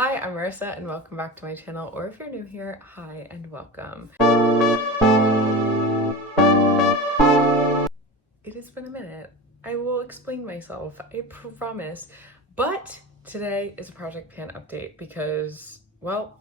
Hi, I'm Marissa and welcome back to my channel, or if you're new here, hi and welcome. It has been a minute. I will explain myself, I promise. But today is a Project Pan update because, well,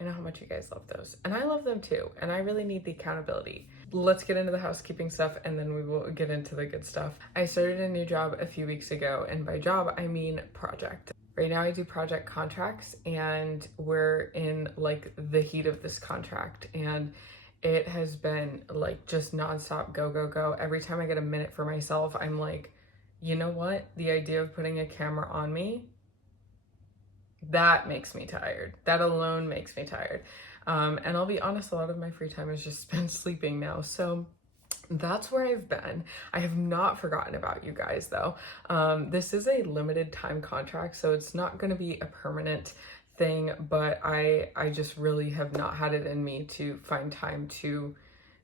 I know how much you guys love those. And I love them too, and I really need the accountability. Let's get into the housekeeping stuff and then we will get into the good stuff. I started a new job a few weeks ago, and by job, I mean project. Right now I do project contracts and we're in like the heat of this contract, and it has been like just nonstop go, go, go. Every time I get a minute for myself, I'm like, you know what? The idea of putting a camera on me, that makes me tired. That alone makes me tired. And I'll be honest, a lot of my free time is just spent sleeping now. So that's where I've been. I have not forgotten about you guys though. This is a limited time contract, so it's not going to be a permanent thing, but I just really have not had it in me to find time to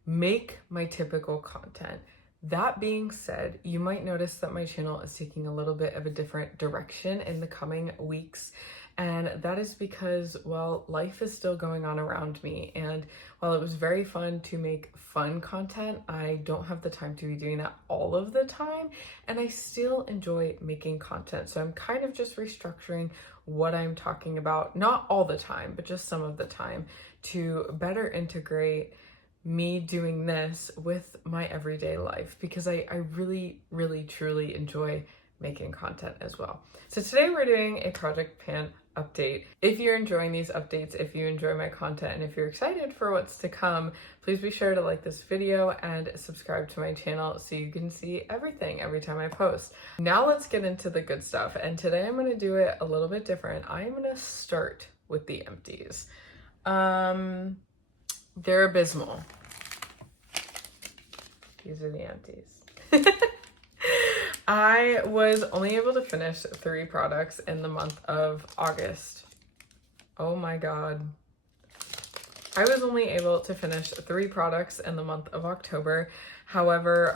make my typical content. That being said, you might notice that my channel is taking a little bit of a different direction in the coming weeks. And that is because, well, life is still going on around me. And while it was very fun to make fun content, I don't have the time to be doing that all of the time. And I still enjoy making content. So I'm kind of just restructuring what I'm talking about, not all the time, but just some of the time, to better integrate me doing this with my everyday life, because I really, really, truly enjoy making content as well. So today we're doing a Project Pan update. If you're enjoying these updates, if you enjoy my content, and if you're excited for what's to come, please be sure to like this video and subscribe to my channel so you can see everything every time I post. Now let's get into the good stuff. And today I'm going to do it a little bit different. I'm going to start with the empties. They're abysmal. These are the empties. I was only able to finish 3 products in the month of August. Oh my God. I was only able to finish 3 products in the month of October. However,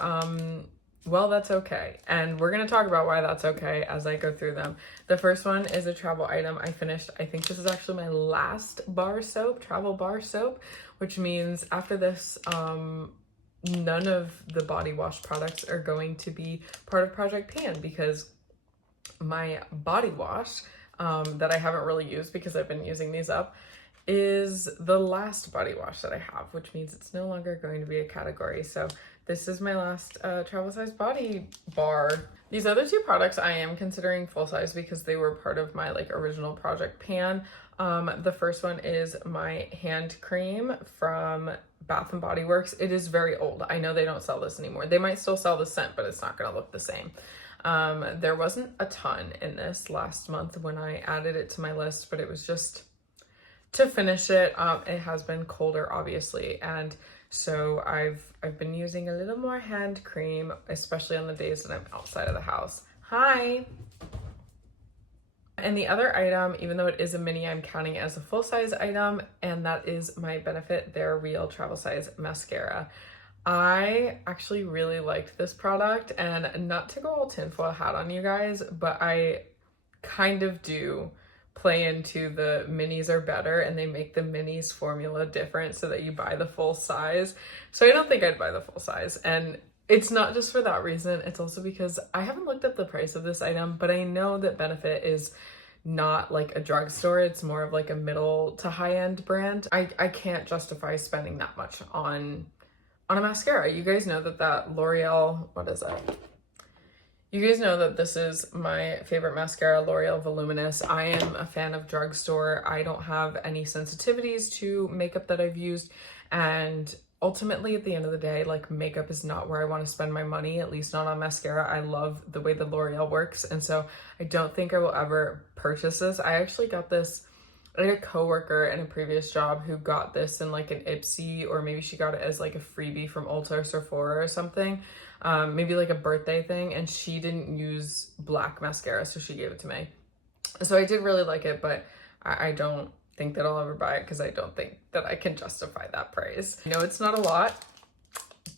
well, that's okay. And we're going to talk about why that's okay as I go through them. The first one is a travel item. I finished, I think this is actually my last bar soap, travel bar soap, which means after this, none of the body wash products are going to be part of Project Pan, because my body wash that I haven't really used because I've been using these up is the last body wash that I have, which means it's no longer going to be a category. So this is my last travel size body bar. These other 2 products I am considering full size because they were part of my like original Project Pan. The first one is my hand cream from Bath & Body Works. It is very old. I know they don't sell this anymore. They might still sell the scent, but it's not going to look the same. There wasn't a ton in this last month when I added it to my list, but it was just to finish it. It has been colder, obviously, and so I've been using a little more hand cream, especially on the days that I'm outside of the house. Hi! And the other item, even though it is a mini, I'm counting it as a full-size item, and that is my Benefit They're Real travel size mascara. I actually really liked this product, and not to go all tinfoil hat on you guys, but I kind of do play into the minis are better, and they make the minis formula different so that you buy the full size. So I don't think I'd buy the full size, and it's not just for that reason. It's also because I haven't looked up the price of this item, but I know that Benefit is not like a drugstore. It's more of like a middle to high-end brand. I can't justify spending that much on a mascara. You guys know that L'Oreal, what is it? You guys know that this is my favorite mascara, L'Oreal Voluminous. I am a fan of drugstore. I don't have any sensitivities to makeup that I've used, and ultimately, at the end of the day, like, makeup is not where I want to spend my money, at least not on mascara. I love the way the L'Oreal works, and so I don't think I will ever purchase this. I actually got this, I had a coworker in a previous job who got this in like an Ipsy, or maybe she got it as like a freebie from Ulta or Sephora or something, maybe like a birthday thing, and she didn't use black mascara, so she gave it to me. So I did really like it, but I don't think that I'll ever buy it because I don't think that I can justify that price. I know it's not a lot.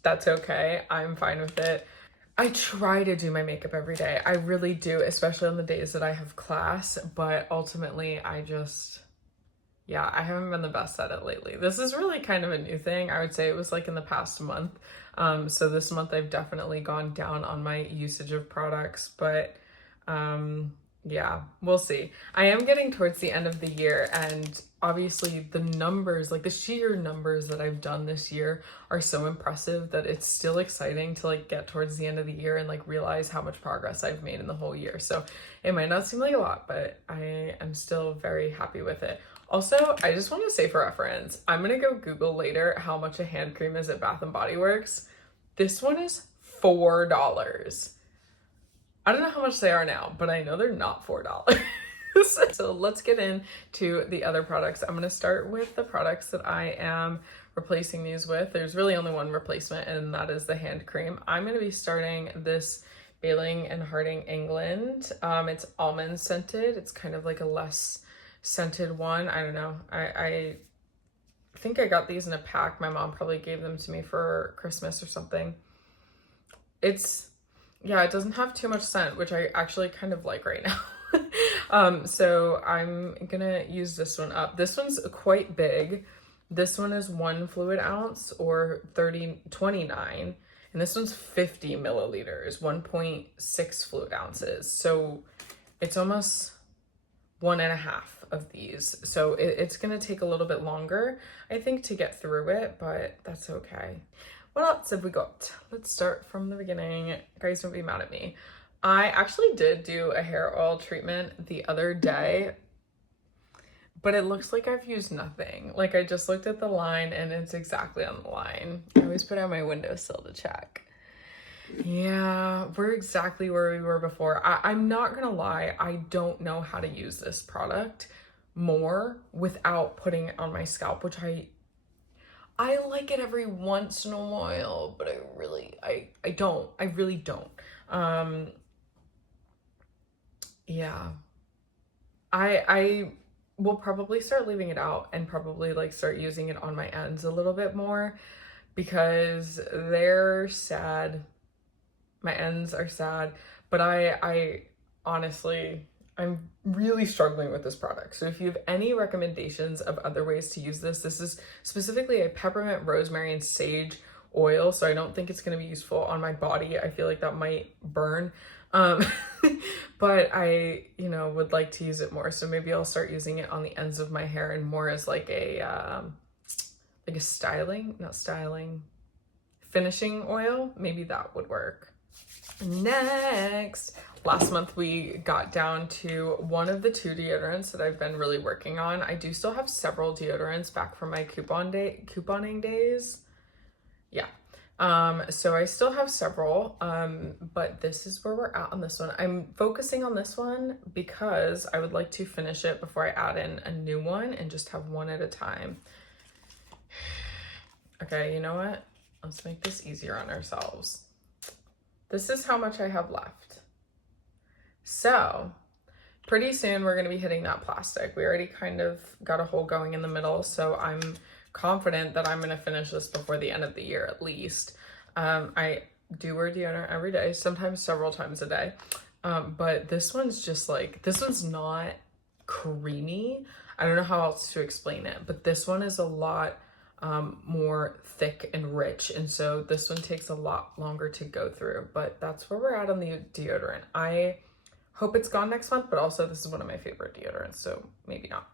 That's okay. I'm fine with it. I try to do my makeup every day. I really do, especially on the days that I have class, but ultimately yeah, I haven't been the best at it lately. This is really kind of a new thing. I would say it was like in the past month. So this month I've definitely gone down on my usage of products, but yeah, we'll see. I am getting towards the end of the year, and obviously the numbers, like the sheer numbers that I've done this year are so impressive that it's still exciting to like get towards the end of the year and like realize how much progress I've made in the whole year. So it might not seem like a lot, but I am still very happy with it. Also, I just want to say for reference, I'm gonna go Google later how much a hand cream is at Bath and Body Works. This one is $4. I don't know how much they are now, but I know they're not $4. So let's get into the other products. I'm gonna start with the products that I am replacing these with. There's really only one replacement, and that is the hand cream. I'm gonna be starting this Baling and Harding England. It's almond scented. It's kind of like a less scented one. I don't know. I think I got these in a pack. My mom probably gave them to me for Christmas or something. Yeah, it doesn't have too much scent, which I actually kind of like right now. So I'm gonna use this one up. This one's quite big. This one is 1 fluid ounce or 29, and this one's 50 milliliters, 1.6 fluid ounces. So it's almost 1.5 of these. So it's gonna take a little bit longer, I think, to get through it, but that's okay. What else have we got? Let's start from the beginning. Guys, don't be mad at me. I actually did do a hair oil treatment the other day, but it looks like I've used nothing. Like, I just looked at the line and it's exactly on the line. I always put it on my windowsill to check. Yeah, we're exactly where we were before. I'm not gonna lie, I don't know how to use this product more without putting it on my scalp, which I like it every once in a while, but I really don't. Yeah, I will probably start leaving it out and probably like start using it on my ends a little bit more because they're sad. My ends are sad, but I honestly, I'm really struggling with this product. So if you have any recommendations of other ways to use this is specifically a peppermint, rosemary, and sage oil. So I don't think it's going to be useful on my body. I feel like that might burn. But I, would like to use it more. So maybe I'll start using it on the ends of my hair and more as like a finishing oil. Maybe that would work. Next, last month we got down to one of the 2 deodorants that I've been really working on. I do still have several deodorants back from my couponing days. Yeah. So I still have several, but this is where we're at on this one. I'm focusing on this one because I would like to finish it before I add in a new one and just have one at a time. Okay, you know what? Let's make this easier on ourselves. This is how much I have left. So pretty soon we're going to be hitting that plastic. We already kind of got a hole going in the middle, so I'm confident that I'm going to finish this before the end of the year at least. I do wear deodorant every day, sometimes several times a day. But this one's just like, this one's not creamy. I don't know how else to explain it, but this one is a lot more thick and rich, and so this one takes a lot longer to go through, but that's where we're at on the deodorant. I hope it's gone next month, but also this is one of my favorite deodorants, so maybe not.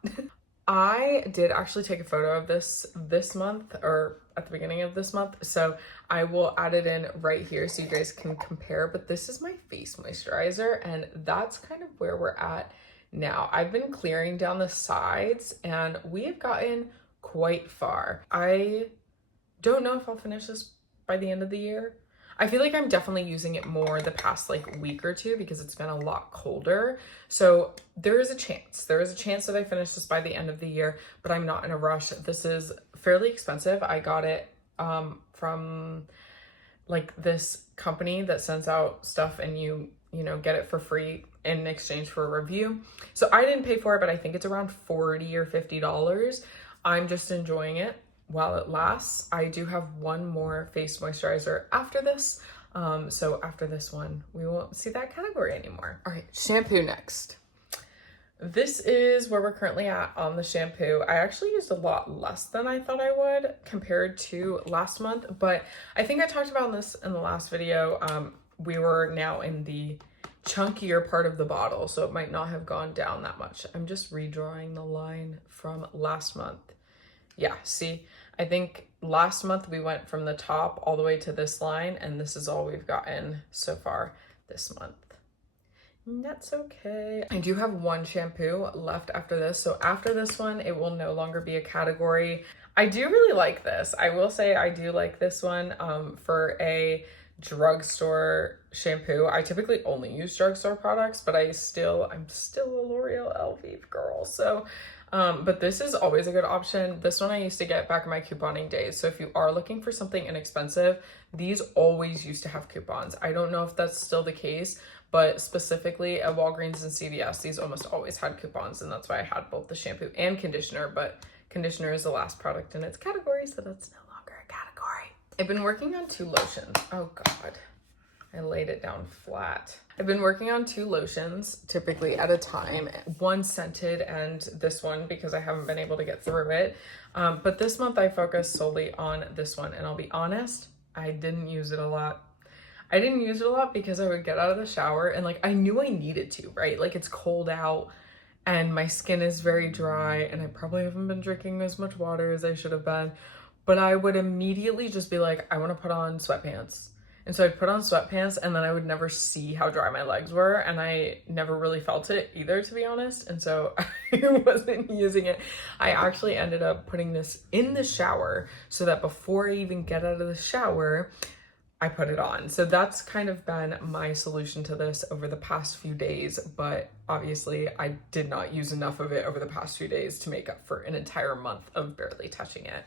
I did actually take a photo of this month, or at the beginning of this month, so I will add it in right here so you guys can compare, but this is my face moisturizer, and that's kind of where we're at now. I've been clearing down the sides, and we have gotten quite far. I don't know if I'll finish this by the end of the year. I feel like I'm definitely using it more the past like week or two because it's been a lot colder. So there is a chance that I finish this by the end of the year, but I'm not in a rush. This is fairly expensive. I got it from like this company that sends out stuff and you get it for free in exchange for a review. So I didn't pay for it, but I think it's around $40 or $50. I'm just enjoying it while it lasts. I do have one more face moisturizer after this. So after this one, we won't see that category anymore. All right, shampoo next. This is where we're currently at on the shampoo. I actually used a lot less than I thought I would compared to last month, but I think I talked about this in the last video. We were now in the chunkier part of the bottle, so it might not have gone down that much. I'm just redrawing the line from last month. Yeah, see, I think last month we went from the top all the way to this line, and this is all we've gotten so far this month. That's okay. I do have one shampoo left after this. So after this one, it will no longer be a category. I do really like this. I will say I do like this one for a drugstore shampoo. I typically only use drugstore products, but I'm still a L'Oreal Elvive girl. So, but this is always a good option. This one I used to get back in my couponing days. So if you are looking for something inexpensive, these always used to have coupons. I don't know if that's still the case, but specifically at Walgreens and CVS, these almost always had coupons, and that's why I had both the shampoo and conditioner, but conditioner is the last product in its category, so that's no longer a category. I've been working on 2 lotions. Oh God, I laid it down flat. I've been working on 2 lotions, typically at a time, one scented and this one because I haven't been able to get through it. But this month I focused solely on this one, and I'll be honest, I didn't use it a lot. I didn't use it a lot because I would get out of the shower and like I knew I needed to, right? Like it's cold out and my skin is very dry and I probably haven't been drinking as much water as I should have been, but I would immediately just be like, I want to put on sweatpants. And so I'd put on sweatpants and then I would never see how dry my legs were, and I never really felt it either, to be honest. And so I wasn't using it. I actually ended up putting this in the shower so that before I even get out of the shower, I put it on. So that's kind of been my solution to this over the past few days, but obviously I did not use enough of it over the past few days to make up for an entire month of barely touching it.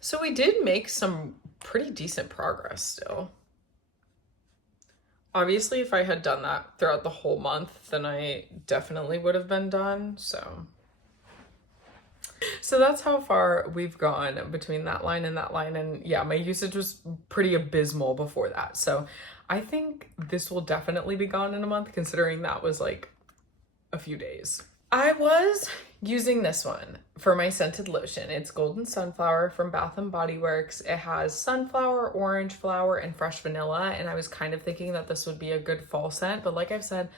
So we did make some pretty decent progress still. Obviously, if I had done that throughout the whole month, then I definitely would have been done, So that's how far we've gone between that line and that line. And yeah, my usage was pretty abysmal before that. So I think this will definitely be gone in a month, considering that was like a few days. I was using this one for my scented lotion. It's Golden Sunflower from Bath and Body Works. It has sunflower, orange flower, and fresh vanilla. And I was kind of thinking that this would be a good fall scent, but like I've said,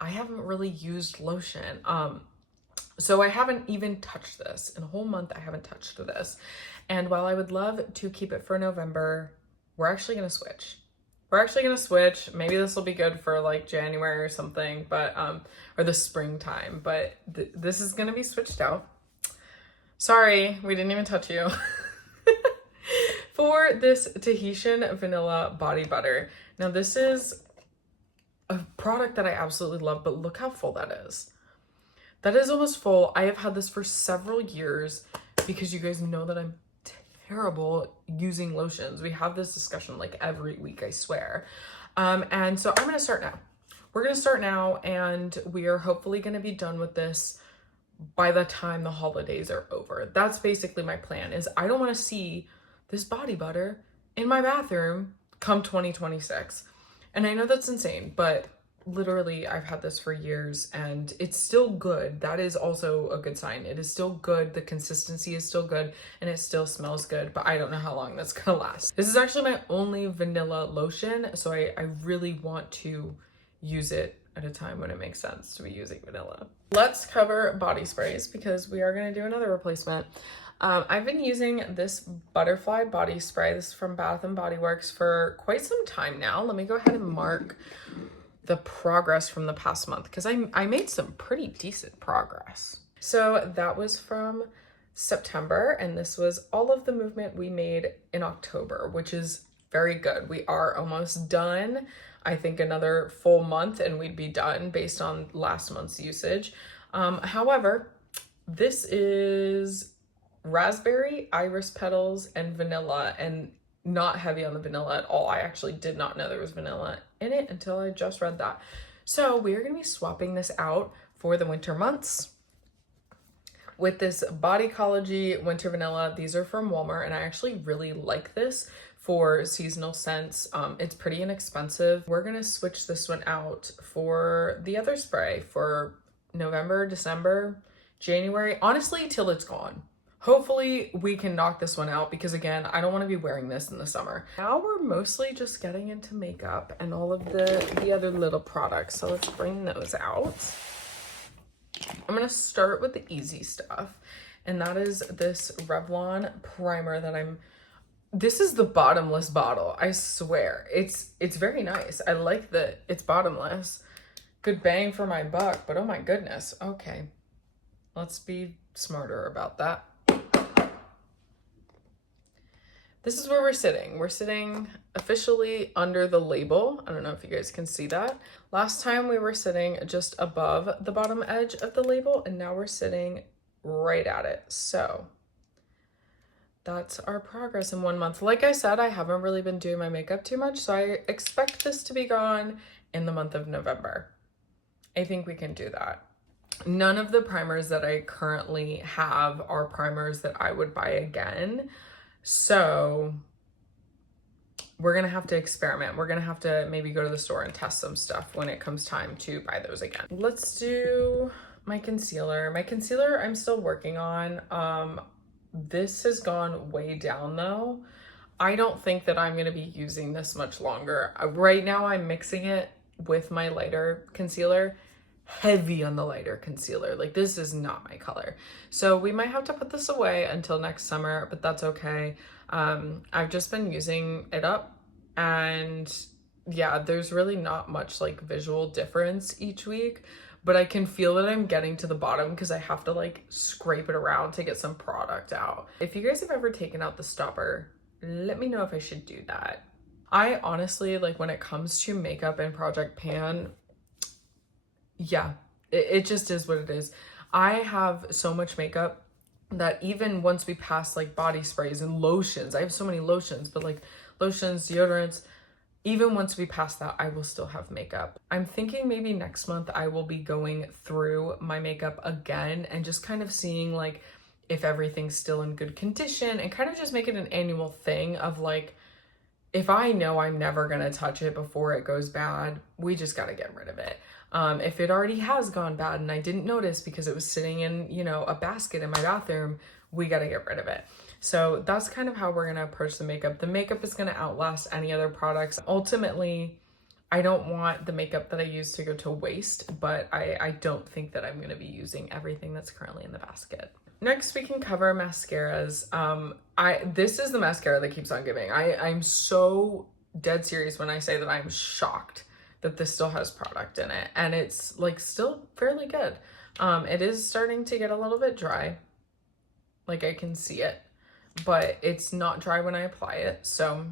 I haven't really used lotion. So I haven't even touched this. In a whole month, I haven't touched this. And while I would love to keep it for November, we're actually going to switch. Maybe this will be good for like January or something, but, or the springtime, but this is going to be switched out. Sorry, we didn't even touch you. For this Tahitian Vanilla Body Butter. Now this is a product that I absolutely love, but look how full that is. That is almost full. I have had this for several years because you guys know that I'm terrible using lotions. We have this discussion like every week, I swear. And so I'm going to start now. We're going to start now, and we are hopefully going to be done with this by the time the holidays are over. That's basically my plan, is I don't want to see this body butter in my bathroom come 2026. And I know that's insane, but literally I've had this for years and it's still good. That is also a good sign. It is still good. The consistency is still good and it still smells good, but I don't know how long that's gonna last. This is actually my only vanilla lotion, so I really want to use it at a time when it makes sense to be using vanilla. Let's cover body sprays because we are gonna do another replacement. I've been using this butterfly body spray. This is from Bath and Body Works for quite some time now. Let me go ahead and mark the progress from the past month because I made some pretty decent progress. So that was from September, and this was all of the movement we made in October, which is very good. We are almost done. I think another full month and we'd be done based on last month's usage. However, this is raspberry, iris petals, and vanilla, and not heavy on the vanilla at all. I actually did not know there was vanilla in it until I just read that. So we're going to be swapping this out for the winter months with this Bodycology Winter Vanilla. These are from Walmart, and I actually really like this for seasonal scents. It's pretty inexpensive. We're gonna switch this one out for the other spray for November, December, January, honestly, till it's gone. Hopefully we can knock this one out because again, I don't want to be wearing this in the summer. Now we're mostly just getting into makeup and all of the other little products. So let's bring those out. I'm gonna start with the easy stuff. And that is this Revlon primer that this is the bottomless bottle. I swear, it's very nice. I like that it's bottomless. Good bang for my buck, but oh my goodness. Okay, let's be smarter about that. This is where we're sitting. We're sitting officially under the label. I don't know if you guys can see that. Last time we were sitting just above the bottom edge of the label, and now we're sitting right at it. So that's our progress in 1 month. Like I said, I haven't really been doing my makeup too much, so I expect this to be gone in the month of November. I think we can do that. None of the primers that I currently have are primers that I would buy again. So we're gonna have to experiment. We're gonna have to maybe go to the store and test some stuff when it comes time to buy those again. Let's do my concealer. My concealer I'm still working on. This has gone way down though. I don't think that I'm gonna be using this much longer. Right now I'm mixing it with my lighter concealer. Heavy on the lighter concealer. Like, this is not my color. So we might have to put this away until next summer, but that's okay. I've just been using it up, and yeah, there's really not much like visual difference each week, but I can feel that I'm getting to the bottom because I have to like scrape it around to get some product out. If you guys have ever taken out the stopper, let me know if I should do that. I honestly, like, when it comes to makeup and Project Pan, yeah, it just is what it is. I have so much makeup that even once we pass like body sprays and lotions, I have so many lotions, but like lotions, deodorants, even once we pass that, I will still have makeup. I'm thinking maybe next month I will be going through my makeup again and just kind of seeing like if everything's still in good condition, and kind of just make it an annual thing of like, if I know I'm never gonna touch it before it goes bad, we just gotta get rid of it. If it already has gone bad and I didn't notice because it was sitting in, you know, a basket in my bathroom, we gotta get rid of it. So that's kind of how we're gonna approach the makeup. The makeup is gonna outlast any other products. Ultimately, I don't want the makeup that I use to go to waste, but I don't think that I'm gonna be using everything that's currently in the basket. Next, we can cover mascaras. This is the mascara that keeps on giving. I'm so dead serious when I say that I'm shocked that this still has product in it, and it's like still fairly good. It is starting to get a little bit dry, like I can see it, but it's not dry when I apply it, so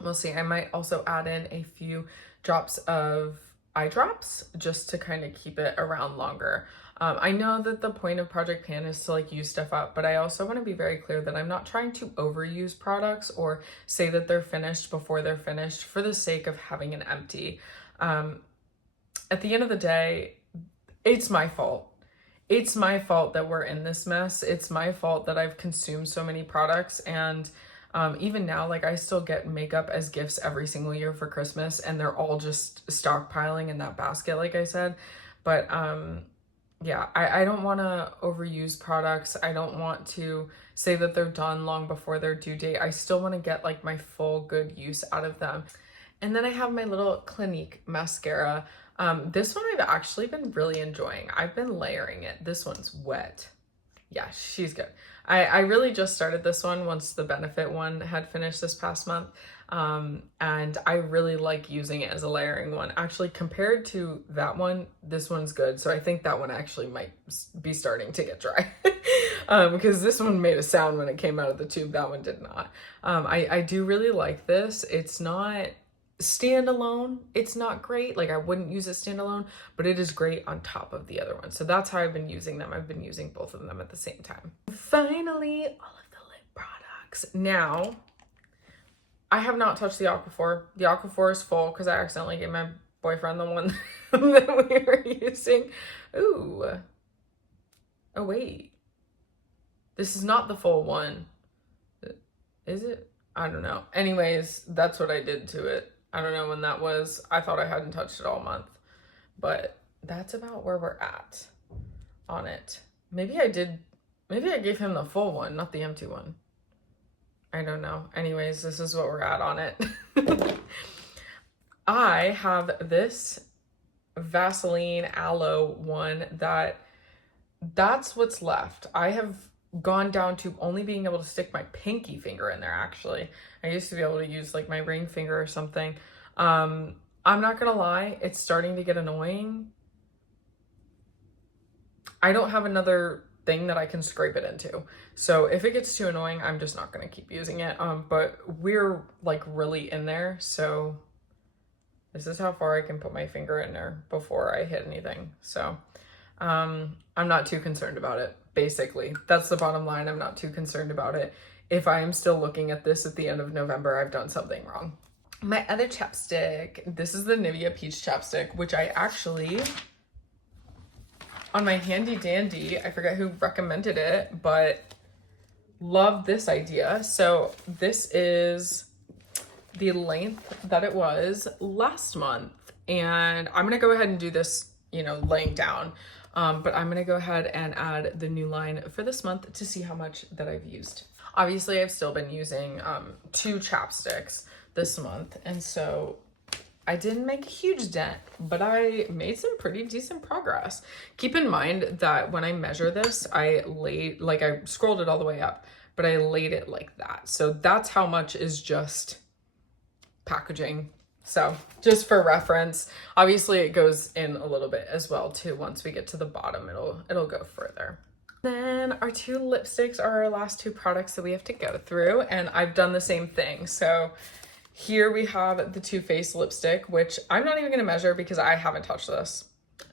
we'll see. I might also add in a few drops of eye drops just to kind of keep it around longer. I know that the point of Project Pan is to like use stuff up, but I also want to be very clear that I'm not trying to overuse products or say that they're finished before they're finished for the sake of having an empty. At the end of the day, it's my fault. It's my fault that we're in this mess. It's my fault that I've consumed so many products, and even now, like, I still get makeup as gifts every single year for Christmas, and they're all just stockpiling in that basket, like I said. But yeah, I don't want to overuse products. I don't want to say that they're done long before their due date. I still want to get like my full good use out of them. And then I have my little Clinique mascara. This one I've actually been really enjoying. I've been layering it. This one's wet. Yeah, she's good. I really just started this one once the Benefit one had finished this past month. And I really like using it as a layering one. Actually, compared to that one, this one's good. So I think that one actually might be starting to get dry. Because this one made a sound when it came out of the tube. That one did not. I do really like this. It's not standalone. It's not great. Like, I wouldn't use it standalone, but it is great on top of the other one. So that's how I've been using them. I've been using both of them at the same time. Finally, all of the lip products. Now, I have not touched the Aquaphor. The Aquaphor is full because I accidentally gave my boyfriend the one that we were using. Ooh. Oh, wait. This is not the full one. Is it? I don't know. Anyways, that's what I did to it. I don't know when that was. I thought I hadn't touched it all month, but that's about where we're at on it. Maybe I gave him the full one, not the empty one. I don't know. Anyways, this is what we're at on it. I have this Vaseline aloe one that's what's left. I have gone down to only being able to stick my pinky finger in there, actually. I used to be able to use like my ring finger or something. I'm not gonna lie, it's starting to get annoying. I don't have another thing that I can scrape it into. So if it gets too annoying, I'm just not gonna keep using it. But we're like really in there, so this is how far I can put my finger in there before I hit anything. So I'm not too concerned about it. Basically, that's the bottom line. I'm not too concerned about it. If I am still looking at this at the end of November, I've done something wrong. My other chapstick, this is the Nivea Peach Chapstick, which I actually, on my handy dandy, I forget who recommended it, but love this idea. So this is the length that it was last month. And I'm going to go ahead and do this, laying down. But I'm going to go ahead and add the new line for this month to see how much that I've used. Obviously, I've still been using 2 chapsticks this month. And so I didn't make a huge dent, but I made some pretty decent progress. Keep in mind that when I measure this, I scrolled it all the way up, but I laid it like that. So that's how much is just packaging. So just for reference, obviously it goes in a little bit as well too. Once we get to the bottom, it'll go further. Then our 2 lipsticks are our last 2 products that we have to go through, and I've done the same thing. So here we have the Too Faced lipstick, which I'm not even gonna measure because I haven't touched this.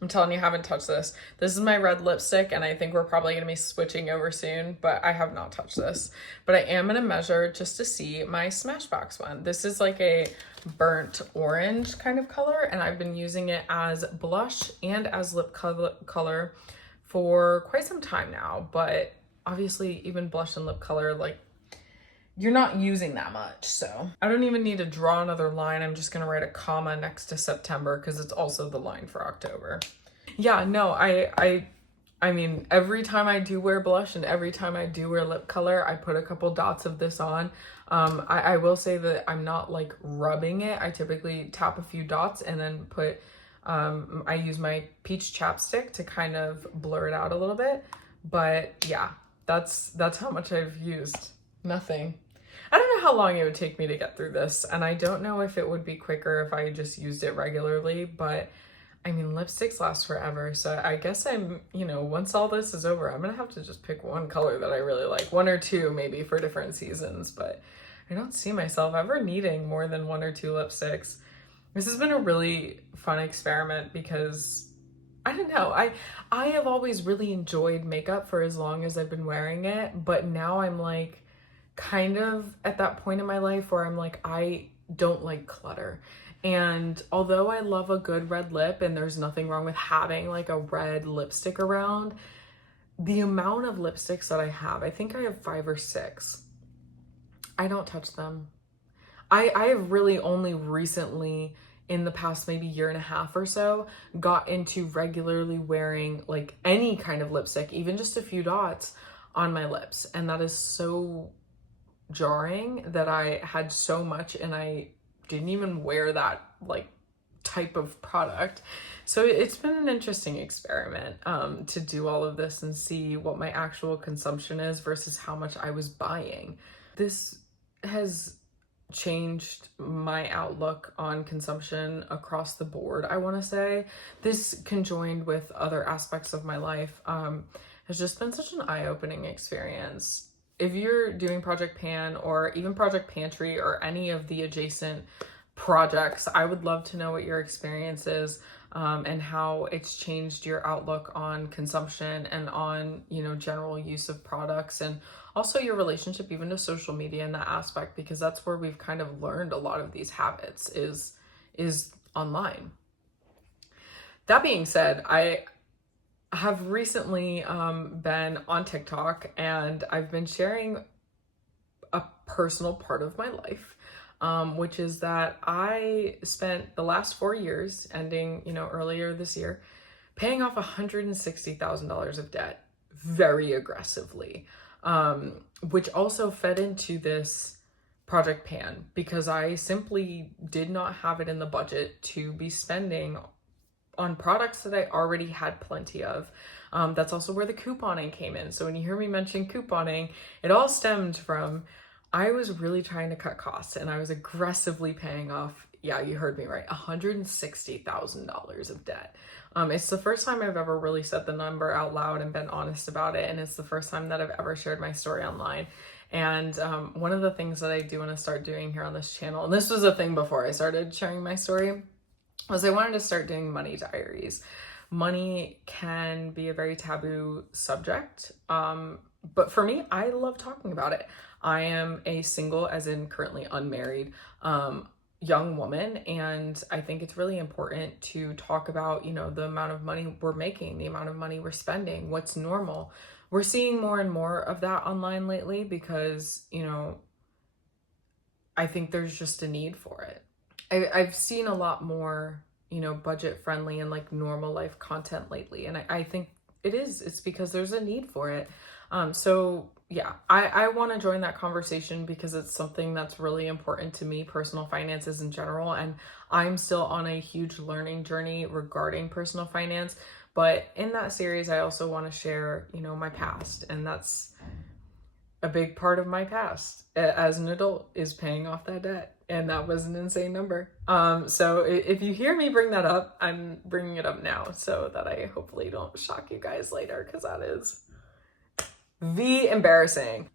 I'm telling you, I haven't touched this. This is my red lipstick, and I think we're probably gonna be switching over soon, but I have not touched this. But I am gonna measure just to see my Smashbox one. This is like a burnt orange kind of color, and I've been using it as blush and as lip color for quite some time now. But obviously, even blush and lip color, like, you're not using that much, so I don't even need to draw another line. I'm just gonna write a comma next to September because it's also the line for October. Yeah, no, I mean, every time I do wear blush and every time I do wear lip color, I put a couple dots of this on. I will say that I'm not like rubbing it. I typically tap a few dots and then put, I use my peach chapstick to kind of blur it out a little bit. But yeah, that's how much I've used. Nothing. I don't know how long it would take me to get through this, and I don't know if it would be quicker if I just used it regularly, but I mean, lipsticks last forever, so I guess once all this is over, I'm gonna have to just pick one color that I really like, 1 or 2 maybe for different seasons, but I don't see myself ever needing more than 1 or 2 lipsticks. This has been a really fun experiment because I don't know, I have always really enjoyed makeup for as long as I've been wearing it, but now I'm like kind of at that point in my life where I'm like, I don't like clutter. And although I love a good red lip and there's nothing wrong with having like a red lipstick around, the amount of lipsticks that I have, I think I have 5 or 6. I don't touch them. I have really only recently, in the past maybe year and a half or so, got into regularly wearing like any kind of lipstick, even just a few dots on my lips. And that is so jarring that I had so much and I didn't even wear that like type of product. So it's been an interesting experiment to do all of this and see what my actual consumption is versus how much I was buying. This has changed my outlook on consumption across the board, I want to say. This conjoined with other aspects of my life has just been such an eye-opening experience. If you're doing Project Pan or even Project Pantry or any of the adjacent projects, I would love to know what your experience is and how it's changed your outlook on consumption and on, general use of products, and also your relationship even to social media in that aspect, because that's where we've kind of learned a lot of these habits is online. That being said, I have recently been on TikTok and I've been sharing a personal part of my life, which is that I spent the last 4 years, ending, earlier this year, paying off $160,000 of debt very aggressively, which also fed into this Project Pan because I simply did not have it in the budget to be spending on products that I already had plenty of. That's also where the couponing came in. So when you hear me mention couponing, it all stemmed from I was really trying to cut costs and I was aggressively paying off, yeah, you heard me right, $160,000 of debt. It's the first time I've ever really said the number out loud and been honest about it. And it's the first time that I've ever shared my story online. And one of the things that I do want to start doing here on this channel, and this was a thing before I started sharing my story, was I wanted to start doing money diaries. Money can be a very taboo subject, but for me, I love talking about it. I am a single, as in currently unmarried, young woman, and I think it's really important to talk about, the amount of money we're making, the amount of money we're spending, what's normal. We're seeing more and more of that online lately because, I think there's just a need for it. I've seen a lot more, budget friendly and like normal life content lately. And I think it's because there's a need for it. So yeah, I want to join that conversation because it's something that's really important to me, personal finances in general. And I'm still on a huge learning journey regarding personal finance. But in that series, I also want to share, my past. And that's a big part of my past as an adult is paying off that debt. And that was an insane number. So if you hear me bring that up, I'm bringing it up now so that I hopefully don't shock you guys later, because that is embarrassing.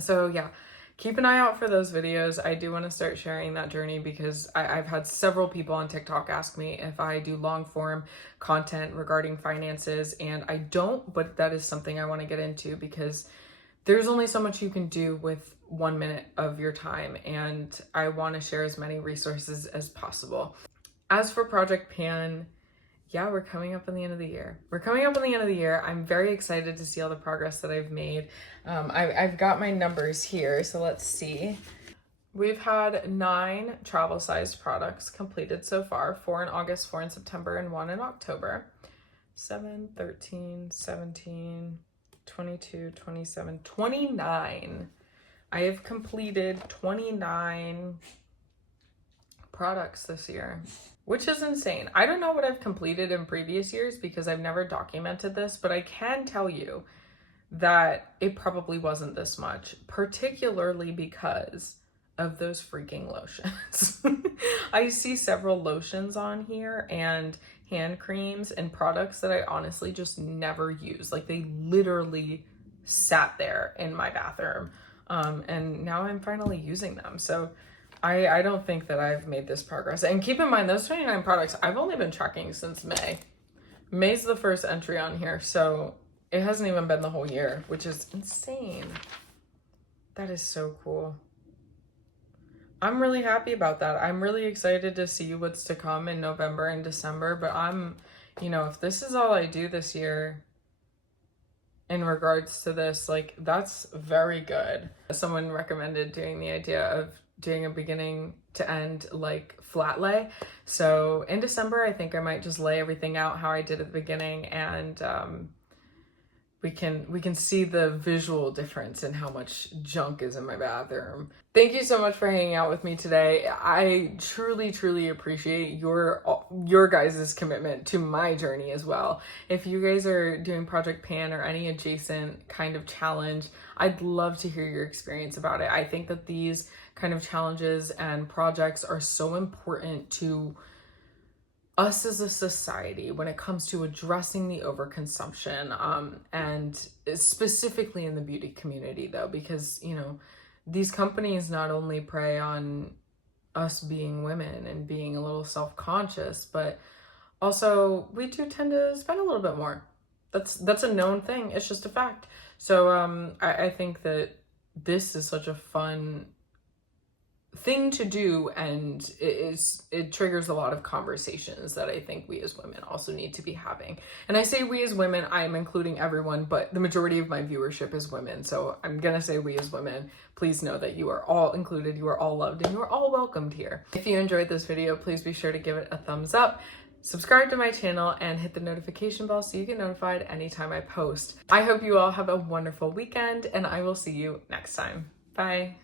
So yeah, keep an eye out for those videos. I do want to start sharing that journey because I've had several people on TikTok ask me if I do long form content regarding finances, and I don't, but that is something I want to get into because there's only so much you can do with 1 minute of your time, and I want to share as many resources as possible. As for Project Pan, yeah, we're coming up on the end of the year. I'm very excited to see all the progress that I've made. I've got my numbers here, so let's see. We've had 9 travel-sized products completed so far, 4 in August, 4 in September, and 1 in October. 7, 13, 17, 22, 27, 29. I have completed 29 products this year, which is insane. I don't know what I've completed in previous years because I've never documented this, but I can tell you that it probably wasn't this much, particularly because of those freaking lotions. I see several lotions on here and hand creams and products that I honestly just never use. Like, they literally sat there in my bathroom. And now I'm finally using them. So I don't think that I've made this progress. And keep in mind, those 29 products, I've only been tracking since May. May's the first entry on here, so it hasn't even been the whole year, which is insane. That is so cool. I'm really happy about that. I'm really excited to see what's to come in November and December, but I'm, if this is all I do this year in regards to this, like, that's very good. Someone recommended doing the idea of doing a beginning to end like flat lay. So in December, I think I might just lay everything out how I did at the beginning, and we can see the visual difference in how much junk is in my bathroom. Thank you so much for hanging out with me today. I truly appreciate your guys' commitment to my journey as well. If you guys are doing Project Pan or any adjacent kind of challenge, I'd love to hear your experience about it. I think that these kind of challenges and projects are so important to us as a society when it comes to addressing the overconsumption, and specifically in the beauty community though, because these companies not only prey on us being women and being a little self-conscious, but also we do tend to spend a little bit more. That's a known thing. It's just a fact. So I think that this is such a fun thing to do, and it triggers a lot of conversations that I think we as women also need to be having. And I say we as women, I'm including everyone, but the majority of my viewership is women, so I'm gonna say we as women. Please know that you are all included, you are all loved, and you are all welcomed here. If you enjoyed this video, please be sure to give it a thumbs up, subscribe to my channel, and hit the notification bell so you get notified anytime I post. I hope you all have a wonderful weekend, and I will see you next time. Bye.